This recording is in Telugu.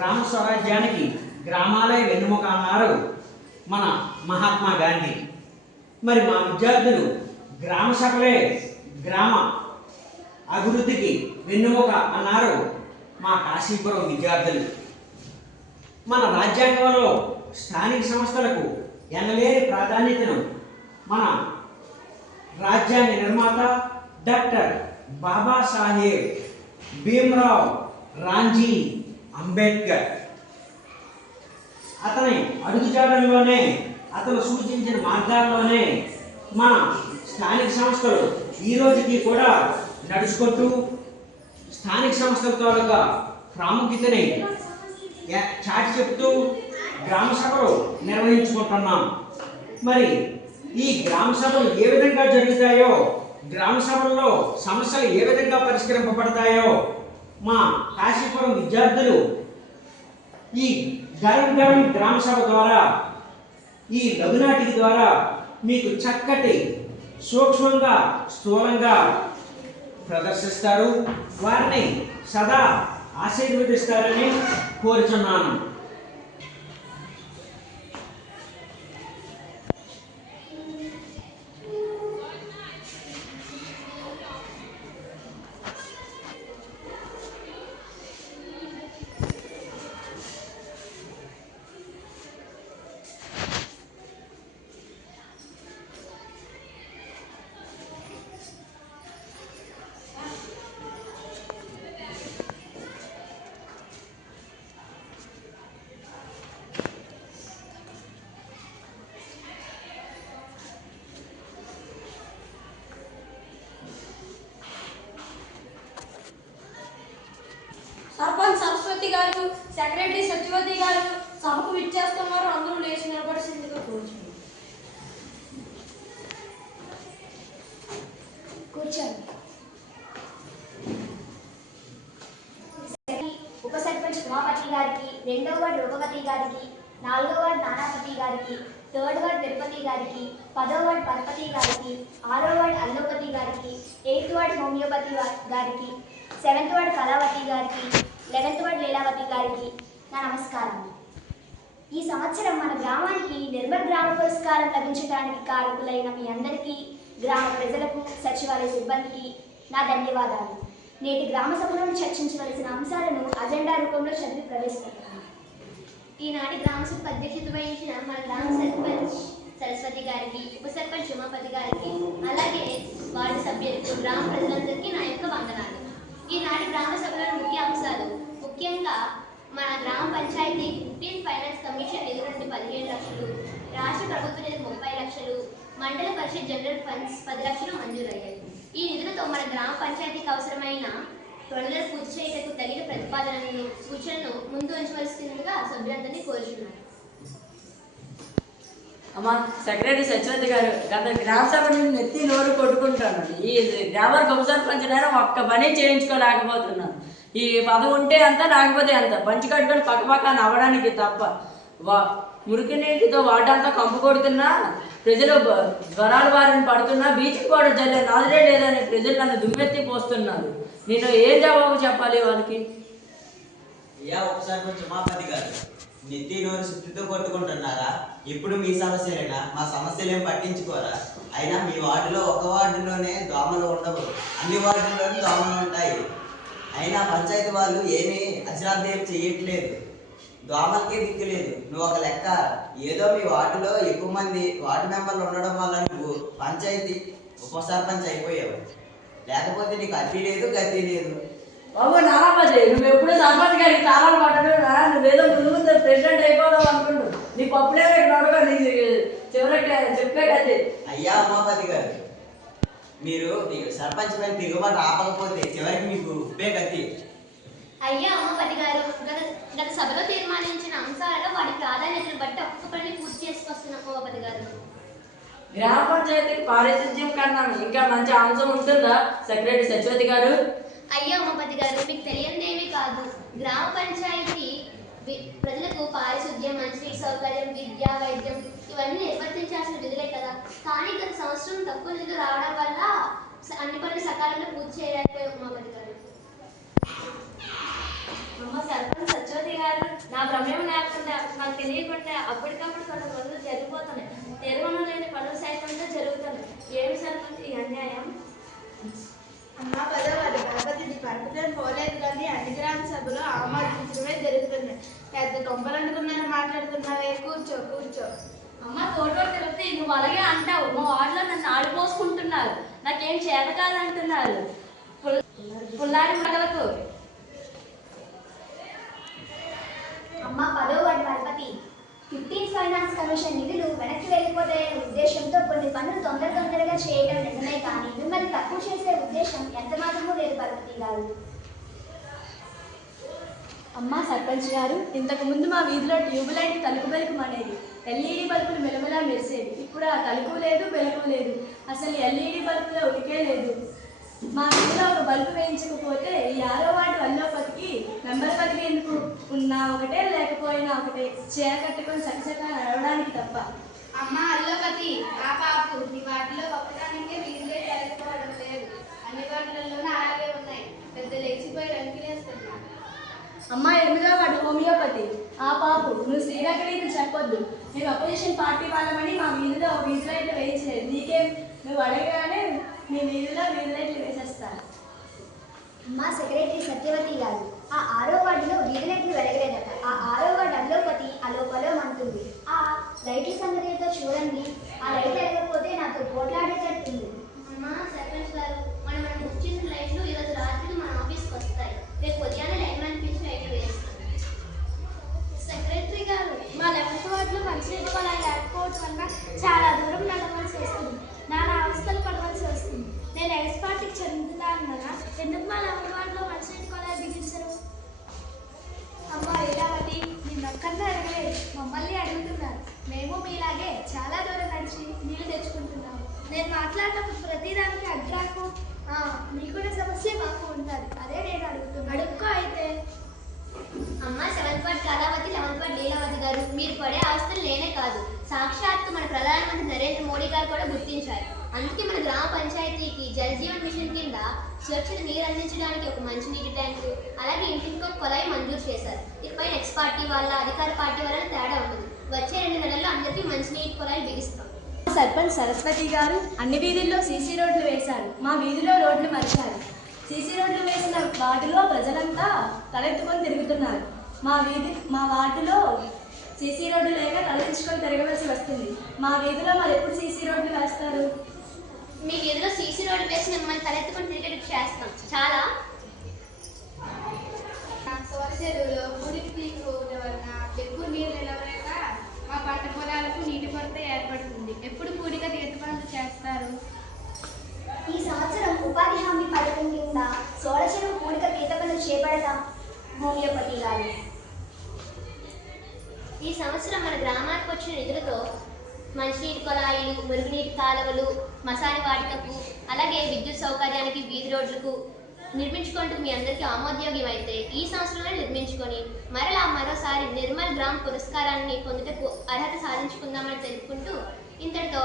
గ్రామ స్వరాజ్యానికి గ్రామాలే వెన్నుముక అన్నారు మన మహాత్మా గాంధీ. మరి మా విద్యార్థులు గ్రామ సభలే గ్రామ అభివృద్ధికి వెన్నుముక అన్నారు మా కాశీపురం విద్యార్థులు. మన రాజ్యాంగంలో స్థానిక సంస్థలకు ఎనలేని ప్రాధాన్యతను మన రాజ్యాంగ నిర్మాత డాక్టర్ బాబాసాహెబ్ భీమ్రావ్ రామ్జీ అంబేద్కర్ అతని అడుగుజాడల్లోనే, అతను సూచించిన మార్గాల్లోనే మన స్థానిక సంస్థలు ఈ రోజుకి కూడా నడుచుకుంటూ స్థానిక సంస్థల తాలూకా ప్రాముఖ్యతని చాటి చెప్తూ గ్రామ సభలు నిర్వహించుకుంటున్నాం. మరి ఈ గ్రామ సభలు ఏ విధంగా జరుగుతాయో, గ్రామ సభల్లో సమస్యలు ఏ విధంగా పరిష్కరింపబడతాయో మా కాశీపురం విద్యార్థులు ఈ గరం గరం గ్రామ సభ ద్వారా, ఈ లఘునాటిక ద్వారా మీకు చక్కటి సూక్ష్మంగా స్థూలంగా ప్రదర్శిస్తారు. వారిని సదా ఆశీర్వదిస్తారని కోరుచున్నాను. సర్పంచ్ సరస్వతి గారు, సెక్రటరీ సత్యవతి గారు సభకు విచ్చేస్తున్నారు. అందరూ లేచి నిలబడిసిందిగా కూర్చోండి. ఉప సర్పంచ్ ఉమాపతి గారికి, 2వ వార్డు రూపవతి గారికి, 4వ వార్డు నానాపతి గారికి, 3rd వార్డు తిరుపతి గారికి, 10వ వార్డు పరపతి గారికి, 6వ వార్డు అల్లోపతి గారికి, 8th వార్డు హోమియోపతి గారికి, 7th వార్డు కళావతి గారికి, 11th వార్డు లీలావతి గారికి నా నమస్కారం. ఈ సంవత్సరం మన గ్రామానికి నిర్మల్ గ్రామ పురస్కారం లభించడానికి కారకులైన మీ అందరికీ, గ్రామ ప్రజలకు, సచివాలయ సిబ్బందికి నా ధన్యవాదాలు. నేటి గ్రామ సభలో చర్చించవలసిన అంశాలను అజెండా రూపంలో చదివి ప్రవేశపెట్టాను. ఈనాటి గ్రామ సభ అధ్యక్షత వహించిన మన గ్రామ సర్పంచ్ సరస్వతి గారికి, ఉప సర్పంచ్ ఉమాపతి గారికి, అలాగే వార్డు సభ్యులకు, గ్రామ ప్రజలందరికీ నా యొక్క వందనాలు. ఈనాటి గ్రామ సభలోని ముఖ్య అంశాలు: ముఖ్యంగా మన గ్రామ పంచాయతీ 15 ఫైనాన్స్ కమిషన్ నిధుల నుండి 17 లక్షలు, రాష్ట్ర ప్రభుత్వ నిధులు 30 లక్షలు, మండల పరిషత్ జనరల్ ఫండ్స్ 10 లక్షలు మంజూరయ్యాయి. ఈ నిధులతో మన గ్రామ పంచాయతీకి అవసరమైన పనులను పూర్తి చేయటకు తగిన ప్రతిపాదనలను, సూచనలు ముందు ఉంచవలసిందిగా సభ్యులందరినీ కోరుచున్నారు. అమ్మా సెక్రటరీ సత్యవతి గారు, గత గ్రామ సభ నుండి నెత్తి నోరు కొట్టుకుంటాను. ఈ గ్రామానికి ఉప సర్పంచ్ నేను ఒక్క పని చేయించుకోలేకపోతున్నాను. ఈ పదవి ఉంటే అంత, లేకపోతే అంత పంచి కట్టుకొని పక్కపక్క నవ్వడానికి తప్ప మురికి నీటితో వాటంతా కంపు కొడుతున్నా, ప్రజలు జ్వరాల బారిన పడుతున్నా, బీచ్కి కూడా జల్లే నాదురే లేదని ప్రజలు నన్ను దుమ్మెత్తి పోస్తున్నారు. నేను ఏం జవాబు చెప్పాలి వాళ్ళకి? ఉప సర్పంచ్ ఉమాపతి గారు, నెత్తి నోరు శుద్ధితో కొట్టుకుంటున్నారా? ఇప్పుడు మీ సమస్యలేనా? మా సమస్యలు ఏం పట్టించుకోరా? అయినా మీ వార్డులో ఒక వార్డులోనే దోమలు ఉండవు, అన్ని వార్డుల్లోనూ దోమలు ఉంటాయి. అయినా పంచాయతీ వాళ్ళు ఏమీ అశ్రాద్ధం చేయట్లేదు, దోమలకే దిక్కులేదు. నువ్వు ఒక లెక్క, ఏదో మీ వార్డులో ఎక్కువ మంది వార్డు మెంబర్లు ఉండడం వల్ల నువ్వు పంచాయతీ ఉప సర్పంచ్ అయిపోయావు. లేకపోతే నీకు అతి లేదు, గతి లేదు. బాబు నారాపతి, నువ్వు ఎప్పుడూ సర్పంచ్ గారికి తాళాలు పట్టడు, నువ్వేదో ముందు ప్రెసిడెంట్ అయిపోదాం అనుకుంటు. నీకు అప్పుడేమో ఇక్కడ ఉండగా నీ చివరికి చెప్పే కదే. అయ్యా ఉమాపతి గారు, మీరు సర్పంచ్ పైన తిరుగుబాటు ఆపకపోతే చివరికి మీకు ఉప్పే గతి. అయ్యా ఉమాపతి గారు, గత సభలో తీర్మానించిన అంశాలలో వాటి ప్రాధాన్యతను బట్టి ఒక్కొక్క పని పూర్తి చేసుకొస్తున్నాం. ఉమాపతి గారు, గ్రామ పంచాయతీకి పారిశుద్ధ్యం కన్నా ఇంకా మంచి అంశం ఉంటుందా సెక్రటరీ సత్యవతి గారు? అయ్యా ఉమాపతి గారు, మీకు తెలియనిదేమీ కాదు. గ్రామ పంచాయతీ ప్రజలకు పారిశుద్ధ్యం, మంచినీటి సౌకర్యం, విద్య, వైద్యం ఇవన్నీ నిర్వర్తించాల్సిన విధులే కదా. కానీ గత సంవత్సరం తక్కువ నిధులు రావడం వల్ల అన్ని పనులు సకాలంలో పూర్తి చేయలేకపోయాం. ఉమాపతి గారు, సర్పంచ్ సత్యవతి గారు నా ప్రమేయం లేకుండా నాకు తెలియకుండా అప్పటికప్పుడు కొన్ని పనులు జరిగిపోతున్నాయి. నిర్వహణ లేని పనులు సైతంతో జరుగుతున్నాయి. ఏమి సరిపోతుంది ఈ అన్యాయం? అమ్మ పదవాడు గణపతి పరపతిని పోలేదు కానీ అన్ని గ్రామ సభలో ఆమోదించడమే జరుగుతుంది. పెద్ద కొంపలనుకున్నాను మాట్లాడుతున్నావే, కూర్చో కూర్చో. అమ్మ తోటోడు తెలిపితే నువ్వు అలాగే అంటావు. మా వార్డులో నన్ను ఆడిపోసుకుంటున్నారు. నాకేం చేత కాదంటున్నారు. పుల్లాడి మగలకు అమ్మ 10వ వార్డు పరపతి 15th ఫైనాన్స్ కమిషన్ నిధులు వెనక్కి వెళ్ళిపోతాయనే ఉద్దేశంతో కొన్ని పనులు తొందరగా చేయడం నిజమే, కానీ మిమ్మల్ని తక్కువ చేసే ఉద్దేశం ఎంత మాత్రమూ లేదు పరపతి గారు. అమ్మ సర్పంచ్ గారు, ఇంతకు ముందు మా వీధిలో ట్యూబ్ లైట్ తలుపు వెలుగు అనేది ఎల్ఈడి బల్బులు మెలమెలా మెరిసేవి. ఇప్పుడు ఆ తలుపు లేదు, వెలుగు లేదు. అసలు ఎల్ఈడి బల్బులో ఉడికే లేదు. మా వీధిలో ఒక బల్బు వేయించకపోతే ఈ 6వ వార్డు అల్లోపతికి నెంబర్ 10 ఎందుకు? ఉన్నా ఒకటే లేకపోయినా ఒకటే, చీర కట్టుకొని చకచకా నడవడానికి తప్ప. అమ్మ అల్లోపతి, ఆ పాపు నీ వాటిలో ఒక్కదానికే వీళ్ళే జరగకపోవడం లేదు. అన్ని వాటిలలోనూ అలాగే ఉన్నాయి. పెద్ద లేచిపోయి రంకిలేస్తున్నా. అమ్మ 8వ వార్డు హోమియోపతి, ఆ పాపు నువ్వు శ్రీనగరికి చెప్పొద్దు. మేము అపోజిషన్ పార్టీ వాళ్ళమని మా వీధిలో వీధి లైట్లు వేయించలేదు. నీకేం, నువ్వు అడగగానే మీ వీధిలో వీధి లైట్లు వేసేస్తాను. మా సెక్రటరీ సత్యవతి గారు, ఆ 6వ వార్డులో వీధి లైట్లు వెలగలేదట. ఆ 6వ వార్డు అల్లోపతి అలోపలో అంటుంది. ఆ లైట్ల సంగతితో చూడండి, ఆ లైట్ వెలగకపోతే నాతో పోట్లాడేటట్టుంది. అమ్మ సర్పంచ్ గారు, మనం బుక్ చేసిన లైట్లు ఈరోజు రాత్రికి మన ఆఫీస్కి వస్తాయి. రేపు ఉదయాన్నే లైన్ మ్యాన్ పిలిచి లైట్లు వేస్తాం. సెక్రటరీ గారు, మా 11వ వార్డులో మంచినీటి కొలాయి లేకపోవడం వల్ల చాలా దూరం నడవలసి వస్తుంది. నానా అవస్థలు పడవలసి వస్తుంది. నేను ఎక్స్ పార్టీకి చెందుతున్నాను కదా, ఎందుకు మా 11వ వార్డులో మంచినీటి కొలాయి బిగించరు? అమ్మ లీలావతి, నిన్నొక్కరిని అడగలేదు, మమ్మల్ని అడుగుతున్నారు. మేము మీలాగే చాలా దూరం నడిచి నీళ్లు తెచ్చుకుంటున్నాము. నేను మాట్లాడినప్పుడు ప్రతిదానికి అడ్రాకు నీకున్న సమస్య మాకు ఉంటుంది. అదే నేను అడుగుతున్నాను. అడుక్కో అయితే. అమ్మ 7th ward Kalavathi, 11th ward Leelavathi గారు, మీరు పడే అవస్థలు లేనే కాదు, సాక్షాత్తు మన ప్రధానమంత్రి నరేంద్ర మోడీ గారు కూడా గుర్తించారు. అందుకే మన గ్రామ పంచాయతీకి జల్ జీవన్ మిషన్ కింద సురక్షిత నీరు అందించడానికి ఒక మంచినీటి ట్యాంకు, అలాగే ఇంటికి ఒక కొలాయి మంజూరు చేశారు. ఇకపై నెక్స్ట్ పార్టీ వాళ్ళ అధికార పార్టీ వల్ల తేడా ఉండదు. వచ్చే 2 నెలల్లో అందరికీ మంచినీటి కొలాయి బిగిస్తాం. సర్పంచ్ సరస్వతి గారు, అన్ని వీధుల్లో సీసీ రోడ్లు వేశారు. మా వీధిలో రోడ్లు మరిచారు. సీసీ రోడ్లు వేసిన వార్డులో ప్రజలంతా తలెత్తుకొని తిరుగుతున్నారు. మా వార్డులో సీసీ రోడ్డు లేక తలెత్తుకొని తిరగవలసి వస్తుంది. మా వీధిలో మరి ఎప్పుడు సీసీ రోడ్లు వేస్తారు? మీ వీధిలో సీసీ రోడ్డు వేసి మిమ్మల్ని తలెత్తుకొని తిరిగేటట్టు చేస్తాం. చాలా సోర చెరువులో పూడికి తీసుకోవడం వలన ఎక్కువ నీరు నిలవలేక మా పంట పొలాలకు నీటి కొరత ఏర్పడుతుంది. ఎప్పుడు పూడిగా తీత పనులు చేస్తారు? ఈ సంవత్సరం ఉపాధి హామీ పథకం కింద సోడచెరువు పూడిక తీత పనులు చేపడతాం హోమియోపతి గారు. ఈ సంవత్సరం మన గ్రామానికి వచ్చిన నిధులతో మంచినీటి కొలాయిలు, మురుగునీటి కాలువలు, మసాని వాటికకు, అలాగే విద్యుత్ సౌకర్యానికి, వీధి రోడ్లకు నిర్మించుకుంటూ మీ అందరికీ ఆమోదయోగ్యమైతే ఈ సంవత్సరంలో నిర్మించుకొని మరోసారి నిర్మల్ గ్రామ్ పురస్కారాన్ని పొందుటకు అర్హత సాధించుకుందామని తెలుపుకుంటూ ఇంతటితో